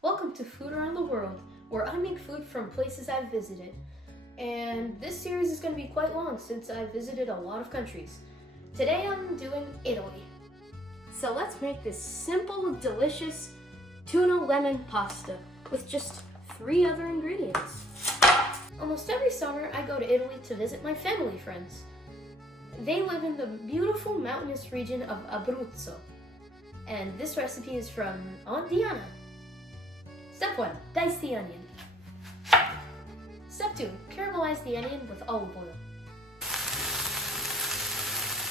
Welcome to Food Around the World, where I make food from places I've visited. And this series is going to be quite long since I've visited a lot of countries. Today I'm doing Italy. So let's make this simple, delicious tuna-lemon pasta with just 3 other ingredients. Almost every summer I go to Italy to visit my family friends. They live in the beautiful mountainous region of Abruzzo. And this recipe is from Aunt Diana. Step 1, dice the onion. Step 2, caramelize the onion with olive oil.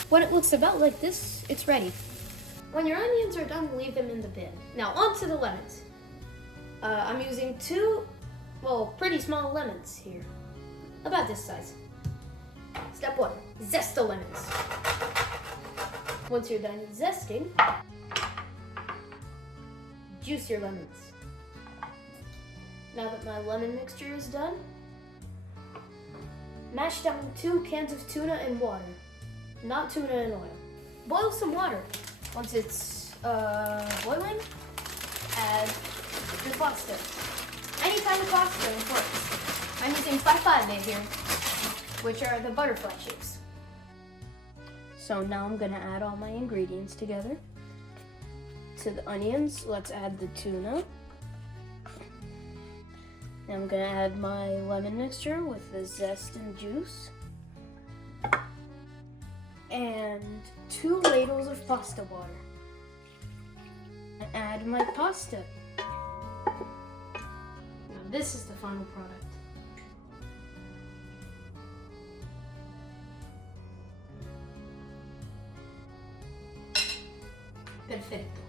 When it looks about like this, it's ready. When your onions are done, leave them in the bin. Now on to the lemons. I'm using 2, pretty small lemons here. About this size. Step 1, zest the lemons. Once you're done zesting, juice your lemons. Now that my lemon mixture is done, mash down 2 cans of tuna in water, not tuna in oil. Boil some water. Once it's boiling, add your pasta. Any kind of pasta works. I'm using 5-5 here, which are the butterfly shapes. So now I'm gonna add all my ingredients together. To the onions, let's add the tuna. Now I'm gonna add my lemon mixture with the zest and juice. And 2 ladles of pasta water. And add my pasta. Now this is the final product. Perfetto.